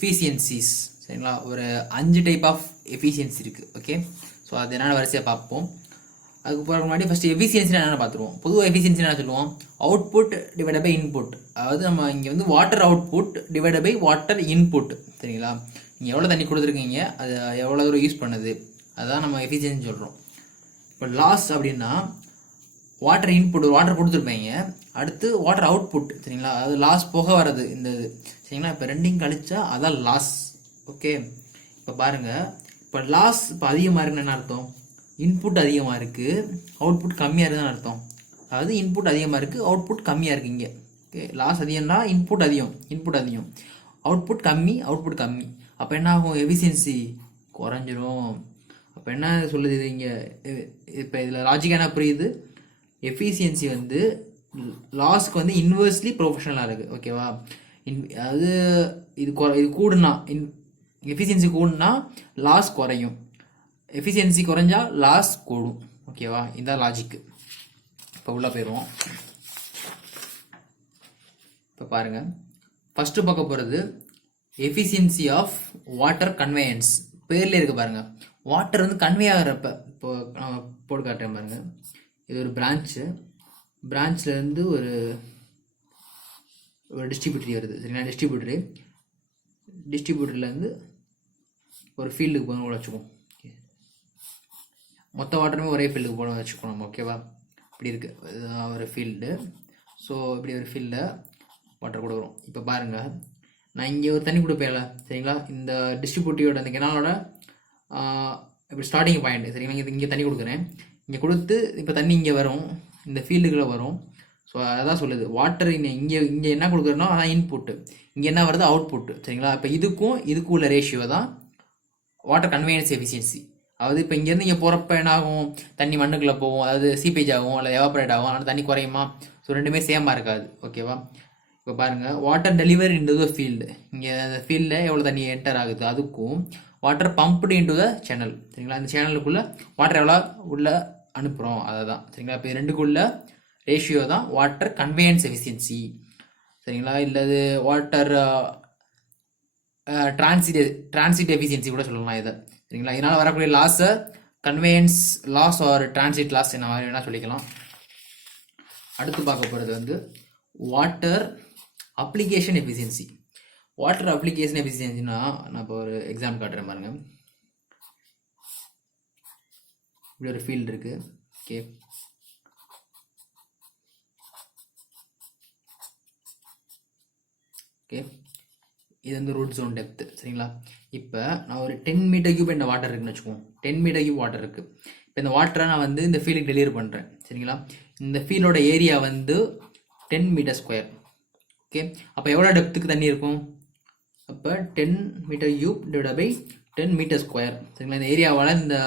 Efficiencies சரிங்களா. ஒரு 5 type of efficiency இருக்குது. ஓகே, ஸோ அது என்னென்ன வரிசையாக பார்ப்போம். அதுக்கு போகிற முன்னாடி ஃபஸ்ட்டு எஃபிஷியன்சி என்னென்ன பார்த்துருவோம். பொதுவாக எஃபிஷியன்சி என்ன சொல்லுவோம், அவுட்புட் டிவைட் பை இன்புட். அதாவது நம்ம இங்கே வந்து water output divide by water input சரிங்களா. நீங்கள் எவ்வளோ தண்ணி கொடுத்துருக்கீங்க, அது எவ்வளோ தூரம் யூஸ் பண்ணுது, அதுதான் நம்ம எஃபிஷியன்சி சொல்கிறோம். இப்போ லாஸ் அப்படின்னா வாட்டர் இன்புட், வாட்டர் கொடுத்துருப்பீங்க, அடுத்து வாட்டர் அவுட்புட் சரிங்களா. அது லாஸ் போக வர்றது இந்த இது சரிங்களா. இப்போ ரெண்டையும் கழிச்சா அதான் லாஸ். ஓகே, இப்போ பாருங்கள், இப்போ லாஸ் இப்போ அதிகமாக இருக்குன்னு என்ன அர்த்தம், இன்புட் அதிகமாக இருக்குது, அவுட்புட் கம்மியாக இருக்குதுன்னு அர்த்தம். அதாவது இன்புட் அதிகமாக இருக்குது, அவுட்புட் கம்மியாக இருக்குது இங்கே. ஓகே, லாஸ் அதிகம்னா இன்புட் அதிகம், அவுட்புட் கம்மி, அவுட்புட் கம்மி. அப்போ என்ன ஆகும், எஃபிஷியன்சி குறைஞ்சிரும். அப்போ என்ன சொல்லுது இது இங்கே, இப்போ இதில் லாஜிக் என்ன புரியுது, எஃபிஷியன்சி வந்து லாஸ்க்கு வந்து இன்வெர்ஸ்லி ப்ரொஃபஷனலாக இருக்குது. ஓகேவா, அதாவது இது கூடுனா எஃபிஷியன்சி கூடுனா லாஸ் குறையும், எஃபிஷியன்சி குறைஞ்சா லாஸ் கூடும். ஓகேவா, இதுதான் லாஜிக்கு. இப்போ உள்ளே போயிடுவோம். இப்போ பாருங்கள், ஃபஸ்ட்டு பார்க்க போகிறது எஃபிஷியன்சி ஆஃப் வாட்டர் கன்வேயன்ஸ். பேர்லேயே இருக்குது பாருங்கள், வாட்டர் வந்து கன்வே ஆகிறப்ப. இப்போ போட்டு காட்டுறேன் பாருங்கள், இது ஒரு பிரான்ச்லேருந்து ஒரு டிஸ்ட்ரிபியூட்டரி வருது சரிங்களா. டிஸ்ட்ரிபியூட்டர்லேருந்து ஒரு ஃபீல்டுக்கு போகணும் வச்சுக்கோம். மொத்த வாட்டருமே ஒரே ஃபீல்டுக்கு போகணும் வச்சுக்கணும் நம்ம. ஓகேவா, இப்படி இருக்குது ஒரு ஃபீல்டு. ஸோ இப்படி ஒரு ஃபீல்டில் வாட்டர் கொடுக்குறோம். இப்போ பாருங்கள், நான் இங்கே ஒரு தண்ணி கொடுப்பேன்ல சரிங்களா. இந்த டிஸ்ட்ரிபியூட்டரியோட அந்த கெனாலோட இப்படி ஸ்டார்டிங் பாயிண்ட் சரிங்களா. இங்கே தண்ணி கொடுக்குறேன், இங்கே கொடுத்து இப்போ தண்ணி இங்கே வரும், இந்த ஃபீல்டுக்குள்ளே வரும். ஸோ அதான் சொல்லுது, வாட்டர் இங்கே என்ன கொடுக்குறனோ அதான் இன்புட்டு, இங்கே என்ன வருது அவுட்புட்டு சரிங்களா. இப்போ இதுக்கும் உள்ள ரேஷியோ தான் வாட்டர் கன்வேயன்ஸ் எஃபிஷியன்சி. அதாவது இப்போ இங்கேருந்து இங்கே போகிறப்ப என்ன ஆகும், தண்ணி மண்ணுக்குள்ளே போகும், அதாவது சீப்பேஜ் ஆகும், அல்லது எவாபரேட் ஆகும், ஆனால் தண்ணி குறையுமா. ஸோ ரெண்டுமே சேமாக இருக்காது. ஓகேவா, இப்போ பாருங்கள், water delivery into the field, இங்கே அந்த ஃபீல்டில் எவ்வளோ தண்ணி என்டர் ஆகுது, அதுக்கும் water pumped into the channel சரிங்களா. இந்த சேனலுக்குள்ளே வாட்டர் எவ்வளோ உள்ளே அனுப்புகிறோம் அதை தான் சரிங்களா. இப்போ ரெண்டுக்குள்ள ரேஷியோ தான் வாட்டர் கன்வேயன்ஸ் எஃபிஷியன்சி சரிங்களா. இல்லது வாட்டர் டிரான்சிட் எஃபிஷியன்சி கூட சொல்லலாம் இதை சரிங்களா. இதனால் வரக்கூடிய லாஸை conveyance loss or transit loss என்ன மாதிரி வேணால் சொல்லிக்கலாம். அடுத்து பார்க்க போகிறது வந்து water application efficiency. Water application எஃபிஷியன்சினா நான் இப்போ ஒரு எக்ஸாம்பிள் காட்டுறேன் பாருங்கள். இப்படி ஒரு ஃபீல்டு இருக்குது. ஓகே, இது வந்து ரூட் ஜோன் டெப்த்து சரிங்களா. இப்போ நான் ஒரு 10 மீட்டர் கியூப் இந்த வாட்டர் இருக்குன்னு வச்சுக்கோங்க. 10 மீட்டர் கியூப் வாட்டர் இருக்குது. இப்போ இந்த வாட்டரை நான் வந்து இந்த ஃபீல்டுக்கு டெலிவரி பண்ணுறேன் சரிங்களா. இந்த ஃபீல்டோட ஏரியா வந்து 10 மீட்டர் ஸ்கொயர். ஓகே, அப்போ எவ்வளோ டெப்த்துக்கு தண்ணி இருக்கும், அப்போ 10 metre cube divide by 10 metre square சரிங்களா. இந்த ஏரியாவால் இந்த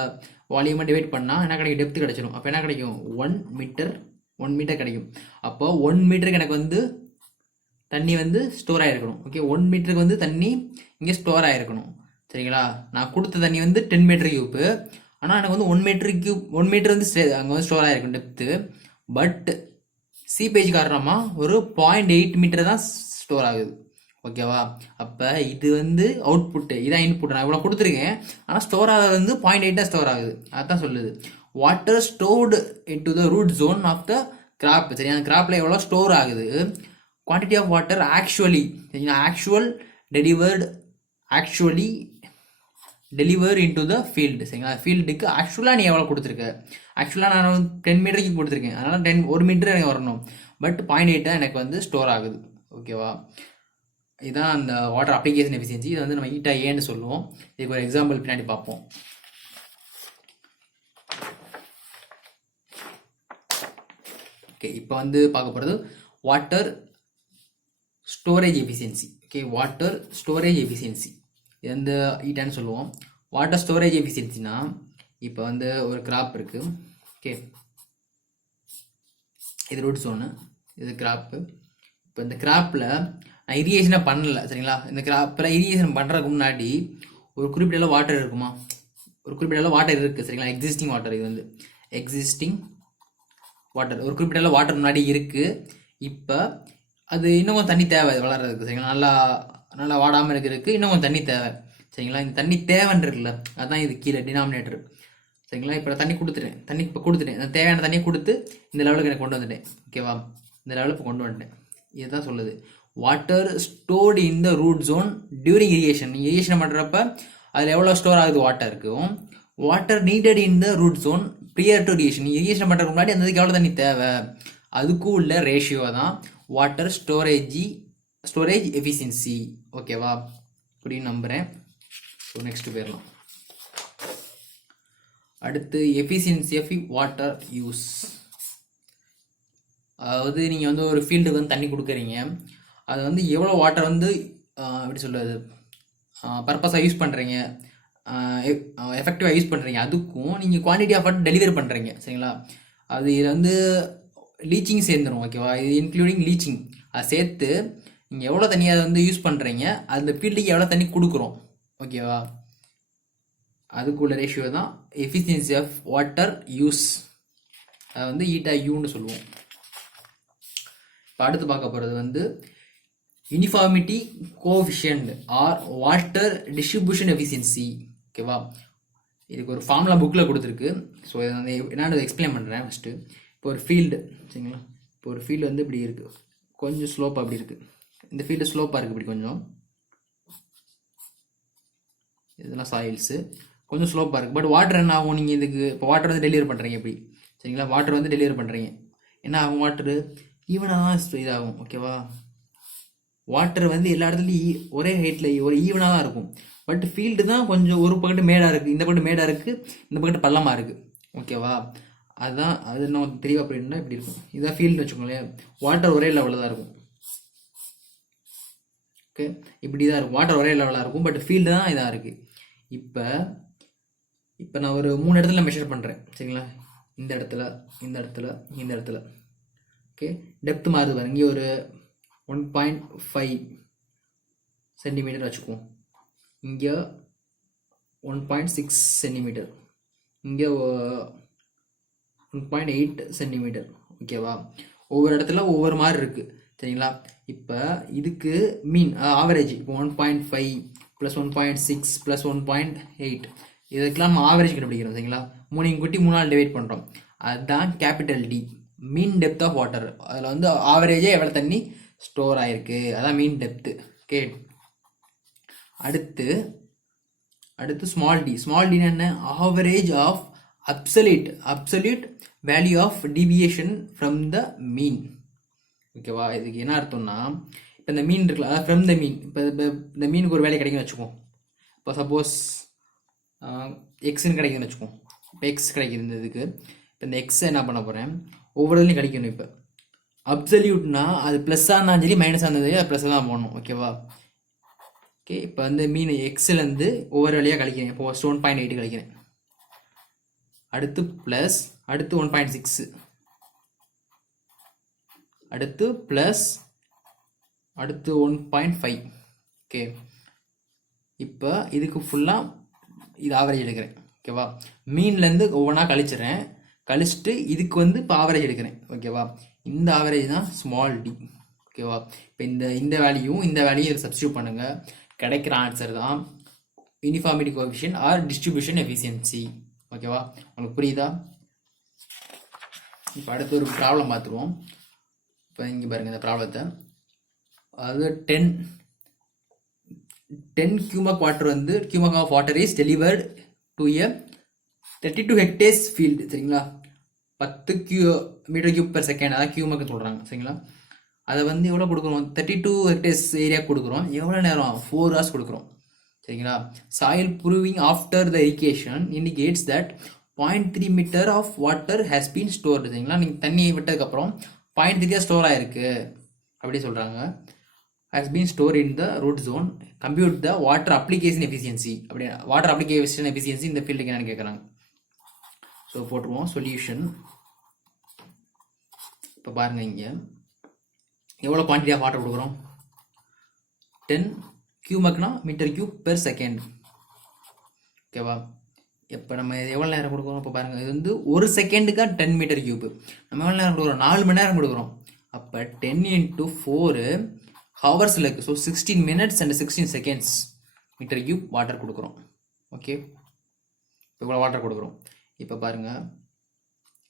வால்யூமை டிவைட் பண்ணால் என்ன கிடைக்கும், டெப்த்து கிடைச்சிடும். அப்போ என்ன கிடைக்கும், 1 மீட்டர் கிடைக்கும். அப்போ 1 மீட்டருக்கு எனக்கு வந்து தண்ணி வந்து ஸ்டோர் ஆகிருக்கணும். ஓகே, 1 மீட்டருக்கு வந்து தண்ணி இங்கே ஸ்டோர் ஆகிருக்கணும் சரிங்களா. நான் கொடுத்த தண்ணி வந்து 10 மீட்டர் கியூப்பு, ஆனால் எனக்கு வந்து 1 மீட்டர் வந்து அங்கே வந்து ஸ்டோர் ஆகிருக்கும் டெப்த்து. பட் சீபேஜ் காரணமாக ஒரு 0.8 மீட்டர் தான் ஸ்டோர் ஆகுது. ஓகேவா, அப்போ இது வந்து அவுட்புட்டு, இதான் இன்புட். நான் இவ்வளோ கொடுத்துருக்கேன், ஆனால் ஸ்டோர் ஆகிறது வந்து 0.8 தான் ஸ்டோர் ஆகுது. அதுதான் சொல்லுது water stored into the root zone of the crop சரி. அந்த கிராப்பில் எவ்வளோ ஸ்டோர் ஆகுது, குவான்டிட்டி ஆஃப் வாட்டர் ஆக்சுவலி சரிங்களா, actually deliver into the field சரிங்களா. ஃபீல்டுக்கு ஆக்சுவலாக நீ எவ்வளோ கொடுத்துருக்க, ஆக்சுவலாக நான் 10 மீட்டருக்கு கொடுத்துருக்கேன், அதனால் 1 மீட்டர் எனக்கு வரணும். பட் 0.8 தான் எனக்கு வந்து ஸ்டோர் ஆகுது. ஓகேவா, இதுதான் அந்த வாட்டர் அப்ளிகேஷன் எஃபிஷியன்சி. இதை வந்து நம்ம ஈட்டா ஏன்னு சொல்லுவோம். இதுக்கு ஒரு எக்ஸாம்பிள் பின்னாடி பார்ப்போம். ஓகே, இப்போ வந்து பார்க்க போகிறது water storage efficiency. Okay, water storage efficiency இது வந்து ஈட்டான்னு சொல்லுவோம். வாட்டர் ஸ்டோரேஜ் எஃபிஷியன்சினா இப்போ வந்து ஒரு கிராப் இருக்குது. ஓகே, இது ரூட் ஜோனு, இது கிராப்பு. இப்போ இந்த கிராப்பில் நான் இரிகேஷனை பண்ணலை சரிங்களா. இந்த கிராப்பில் இரிகேஷன் பண்ணுறதுக்கு முன்னாடி ஒரு குறிப்பிட்ட வாட்டர் இருக்குமா, ஒரு குறிப்பிட்ட வாட்டர் இருக்குது சரிங்களா. எக்ஸிஸ்டிங் வாட்டர், இது வந்து எக்ஸிஸ்டிங் வாட்டர், ஒரு குறிப்பிட்ட வாட்டர் முன்னாடி இருக்குது. இப்போ அது இன்னும் தண்ணி தேவை வளர்கிறதுக்கு சரிங்களா. நல்லா நல்லா வாடாமல் இருக்கிறதுக்கு இன்னும் கொஞ்சம் தண்ணி தேவை. சரிங்களா, இந்த தண்ணி தேவைன்னு இருக்குல்ல, அதுதான் இது கீழே டினாமினேட்டர். சரிங்களா, இப்போ தண்ணி கொடுத்துட்டேன், இப்போ கொடுத்துட்டேன், தேவையான தண்ணியை கொடுத்து இந்த லெவலுக்கு எனக்கு கொண்டு வந்துட்டேன். ஓகேவா, இந்த லெவலுக்கு கொண்டு வந்துட்டேன். இதுதான் சொல்லுது water stored in the root zone during irrigation பண்ணுறப்ப அதில் எவ்வளோ ஸ்டோர் ஆகுது வாட்டர் இருக்கும். Water needed in the root zone prior to irrigation பண்ணுறதுக்கு முன்னாடி அந்த எவ்வளோ தண்ணி தேவை, அதுக்கும் உள்ள ரேஷியோ தான் வாட்டர் ஸ்டோரேஜ் எஃபிஷியன்சி. ஓகேவா, அப்படின்னு நம்புகிறேன். ஸோ நெக்ஸ்ட் போயிடலாம். அடுத்து எஃபிஷியன்சி ஆஃப் வாட்டர் யூஸ். அதாவது நீங்கள் வந்து ஒரு ஃபீல்டுக்கு வந்து தண்ணி கொடுக்குறீங்க, அது வந்து எவ்வளோ வாட்டர் வந்து எப்படி சொல்கிறது பர்பஸாக யூஸ் பண்ணுறீங்க, எஃபெக்டிவாக யூஸ் பண்ணுறீங்க, அதுக்கும் நீங்கள் குவான்டிட்டி ஆஃப் வாட்டர் டெலிவரி பண்ணுறீங்க. சரிங்களா, அது இதில் வந்து லீச்சிங் சேர்ந்துடும். ஓகேவா, இது இன்க்ளூடிங் லீச்சிங். அதை சேர்த்து நீங்கள் எவ்வளோ தண்ணியை வந்து யூஸ் பண்ணுறீங்க, அந்த ஃபீல்டுக்கு எவ்வளோ தண்ணி கொடுக்குறோம். ஓகேவா, அதுக்குள்ள ரேஷியோ தான் எஃபிஷியன்சி ஆஃப் வாட்டர் யூஸ். அதை வந்து ஈட்டாயூன்னு சொல்லுவோம். இப்போ அடுத்து பார்க்க போகிறது வந்து uniformity coefficient or water distribution efficiency. ஓகேவா, இதுக்கு ஒரு ஃபார்முலா புக்கில் கொடுத்துருக்கு. ஸோ இதை வந்து என்னென்னு எக்ஸ்பிளைன் பண்ணுறேன். ஃபஸ்ட்டு இப்போ ஒரு ஃபீல்டு, சரிங்களா, இப்போ ஒரு ஃபீல்டு வந்து இப்படி இருக்குது, கொஞ்சம் ஸ்லோப்பாக அப்படி இருக்குது. இந்த ஃபீல்டு ஸ்லோப்பாக இருக்குது இப்படி கொஞ்சம், இதெல்லாம் சாயில்ஸு கொஞ்சம் ஸ்லோப்பாக இருக்குது. பட் வாட்டர் என்ன ஆகும், நீங்கள் இதுக்கு இப்போ வாட்டர் வந்து டெலிவரி பண்ணுறீங்க இப்படி. சரிங்களா, வாட்டர் வந்து டெலிவரி பண்ணுறீங்க, என்ன ஆகும், வாட்டரு ஈவனாக தான் இதாகும். ஓகேவா, வாட்டர் வந்து எல்லா இடத்துலையும் ஒரே ஹைட்டில் ஒரு ஈவனாக தான் இருக்கும். பட் ஃபீல்டு தான் கொஞ்சம் ஒரு பக்கத்து மேடாக இருக்குது, இந்த பக்கத்து மேடாக இருக்குது, இந்த பக்கத்து பள்ளமாக இருக்குது. ஓகேவா, அதுதான் அது நம்ம தெளிவாக அப்படின்னா இப்படி இருக்கும். இதுதான் ஃபீல்டு வச்சுக்கோங்களேன், வாட்டர் ஒரே லெவலில் தான் இருக்கும். ஓகே, இப்படி தான் இருக்கும், வாட்டர் ஒரே லெவலாக இருக்கும், பட் ஃபீல்டு தான் இதாக இருக்குது. இப்போ நான் ஒரு 3 இடத்துல மெஷர் பண்ணுறேன். சரிங்களா, இந்த இடத்துல, இந்த இடத்துல, இந்த இடத்துல. ஓகே, டெப்த் மாறுது பாருங்க, இங்கே ஒரு 1.5 சென்டிமீட்டர் வச்சுக்குவோம், இங்கே 1.6 சென்டிமீட்டர், இங்கே 1.8 சென்டிமீட்டர். ஓகேவா, ஒவ்வொரு இடத்துல ஒவ்வொரு மாதிரி இருக்குது. சரிங்களா, இப்போ இதுக்கு மீன் ஆவரேஜ் இப்போ 1.5 + 1.6 + 1.8 இதுக்கெல்லாம் நம்ம ஆவரேஜ் கண்டுபிடிக்கிறோம். சரிங்களா, 3 கூட்டி 3 டிவைட் பண்ணுறோம், அதுதான் capital D, mean depth of water. அதில் வந்து ஆவரேஜே எவ்வளோ தண்ணி ஸ்டோர் ஆகிருக்கு, அதான் மீன் டெப்த்து. ஓகே, அடுத்து ஸ்மால் டின்னு என்ன, average of absolute value of deviation from the mean. ஓகேவா, இதுக்கு என்ன அர்த்தம்னா, இப்போ இந்த மீன் இருக்குல்ல, அதாவது ஃப்ரம் த மீன். இப்போ இந்த மீனுக்கு ஒரு வேலை கிடைக்குன்னு வச்சுக்கோம். இப்போ சப்போஸ் எக்ஸ்ன்னு கிடைக்குதுன்னு வச்சுக்கோம். இப்போ எக்ஸ் கிடைக்குது இந்த இதுக்கு. இப்போ இந்த எக்ஸை என்ன பண்ண போகிறேன், ஒவ்வொரு இதுலையும் கிடைக்கணும். இப்போ அப்சல்யூட்னா அது ப்ளஸ்ஸாக இருந்தாலும் சரி மைனஸாக இருந்தாலும் அது ப்ளஸ்ஸாக தான் போடணும். ஓகேவா, ஓகே, இப்போ வந்து மீன் எக்ஸ்லேருந்து ஒவ்வொரு வழியாக கழிக்கிறேன். இப்போ 1.8 கழிக்கிறேன், அடுத்து ப்ளஸ், அடுத்து 1.6, அடுத்து ப்ளஸ், அடுத்து 1.5. ஓகே, இப்போ இதுக்கு ஃபுல்லாக இது ஆவரேஜ் எடுக்கிறேன். ஓகேவா, மீன்லேருந்து ஒவ்வொன்றா கழிச்சிட்டு இதுக்கு வந்து இப்போ ஆவரேஜ் எடுக்கிறேன். ஓகேவா, இந்த ஆவரேஜ் தான் ஸ்மால் டி. ஓகேவா, இப்போ இந்த வேல்யூவும் இந்த வேல்யூயும் சப்ஸ்டியூட் பண்ணுங்கள், கிடைக்கிற ஆன்சர் தான் uniformity coefficient or distribution efficiency. ஓகேவா, உங்களுக்கு புரியுதா? இப்போ அடுத்து ஒரு ப்ராப்ளம் பார்த்துருவோம். இப்போ இங்கே பாருங்கள் இந்த ப்ராப்ளத்தை, அதாவது 10 கியூமக் வாட்டர் வந்து cumec of water is delivered to a 32 hectares field. சரிங்களா, 10 மீட்டர் கியூப் பெர் செகண்ட், அதான் கியூமக்கு சொல்கிறாங்க. சரிங்களா, அதை வந்து எவ்வளோ கொடுக்குறோம், 32 hectares ஏரியா கொடுக்குறோம். எவ்வளோ நேரம், 4 hours கொடுக்குறோம். சரிங்களா, soil probing after the irrigation indicates that 0.3 metre of water has been stored. சரிங்களா, நீங்கள் தண்ணி விட்டதுக்கப்புறம் 0.3 ஸ்டோர் ஆகிருக்கு அப்படி சொல்கிறாங்க. has been stored in the root zone. Compute the water application efficiency. அப்படி வாட்டர் அப்ளிகேஷன் எஃபிஷியன்சி இந்த ஃபீல்டுக்கு என்னன்னு கேட்குறாங்க. ஸோ போட்டுருவோம் சொல்யூஷன். இப்போ பாருங்கள், இங்கே எவ்வளோ குவான்டிட்டி ஆஃப் வாட்டர் கொடுக்குறோம், 10 கியூமக்னா மீட்டர் கியூப் பெர் செகண்ட். ஓகேவா, இப்போ நம்ம எவ்வளோ நேரம் கொடுக்குறோம், இப்போ பாருங்கள், இது வந்து ஒரு செகண்டுக்கா 10 மீட்டர் கியூப். நம்ம எவ்வளோ நேரம் கொடுக்குறோம், 4 மணி நேரம் கொடுக்குறோம். அப்போ 10 × 4 ஹவர்ஸில் இருக்குது. So 16 minutes and 16 seconds metre cube water கொடுக்குறோம். ஓகே, இவ்வளோ வாட்டர் கொடுக்குறோம். இப்போ பாருங்கள்,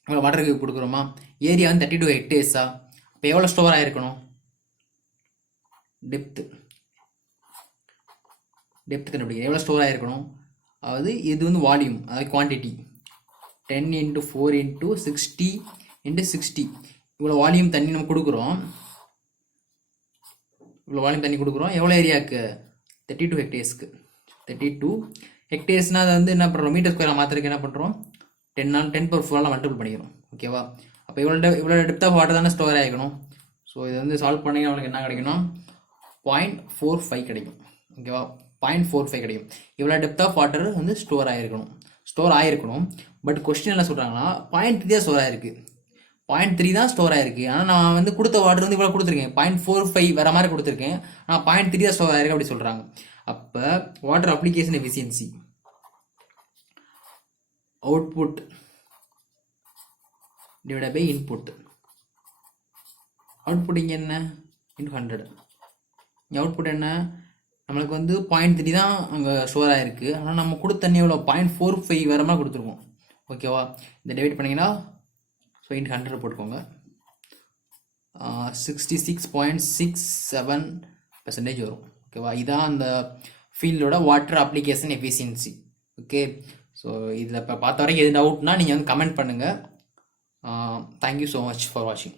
இவ்வளோ வாட்டர் கியூப் கொடுக்குறோமா, ஏரியா வந்து 32 hectares-ஆ. இப்போ எவ்வளோ ஸ்டோர் ஆகிருக்கணும், டெப்த்து கண்டுபிடிக்க எவ்வளோ ஸ்டோர் ஆகிருக்கணும். அதாவது இது வந்து வால்யூம், அதாவது குவான்டிட்டி 10 × 4 × 60 × 60. இவ்வளோ வால்யூம் தண்ணி நம்ம கொடுக்குறோம். எவ்வளோ ஏரியாவுக்கு, 32 hectares-க்கு. 32 hectares-னால் அதை வந்து என்ன பண்ணுறோம், மீட்டர் ஸ்கொயராக மாற்றுறதுக்கு என்ன பண்ணுறோம், 10^4 மல்டிபிள் பண்ணிக்கிறோம். ஓகேவா. அப்போ இவ்வளோ டெப்த் ஆஃப் வாட்டர் தானே ஸ்டோர் ஆகிக்கணும். ஸோ இதை வந்து சால்வ் பண்ணி நம்மளுக்கு என்ன கிடைக்கும்னா 0.45 கிடைக்கும். ஓகேவா, 0.45 கிடைக்கும். இவ்வளோ டெப்த் ஆஃப் வாட்டர் வந்து ஸ்டோர் ஆகிருக்கணும். பட் கொஸ்டின் என்ன சொல்கிறாங்கன்னா 0.3 தான் ஸ்டோர் ஆகிருக்கு. 0.3 தான் ஸ்டோர் ஆகிருக்கு. ஆனால் நான் வந்து கொடுத்த வாட்டர் வந்து இவ்வளோ கொடுத்துருக்கேன், 0.45 வர மாதிரி கொடுத்துருக்கேன். ஆனால் 0.3 தான் ஸ்டோர் ஆகிருக்கு அப்படி சொல்கிறாங்க. அப்போ water application efficiency, output divided by input. Output இங்கே என்ன, இன்ட்டு 100. இங்கே அவுட்புட் என்ன, நம்மளுக்கு வந்து 0.3 தான் அங்கே ஸ்டோர் ஆகிருக்கு. ஆனால் நம்ம கொடுத்த தண்ணி எவ்வளோ, 0.45 வர மாதிரி கொடுத்துருக்கோம். ஓகேவா. இந்த டிவைட் பண்ணிங்கன்னா ஸோ இன்ட்டு 100 போட்டுக்கோங்க. 66.67% வரும். ஓகேவா. இதான் அந்த ஃபீல்டோட water application efficiency. Okay. So இதில் இப்போ பார்த்த வரைக்கும் எது டவுட்னா நீங்கள் வந்து கமெண்ட் பண்ணுங்கள். தேங்க்யூ ஸோ மச் ஃபார் வாட்சிங்.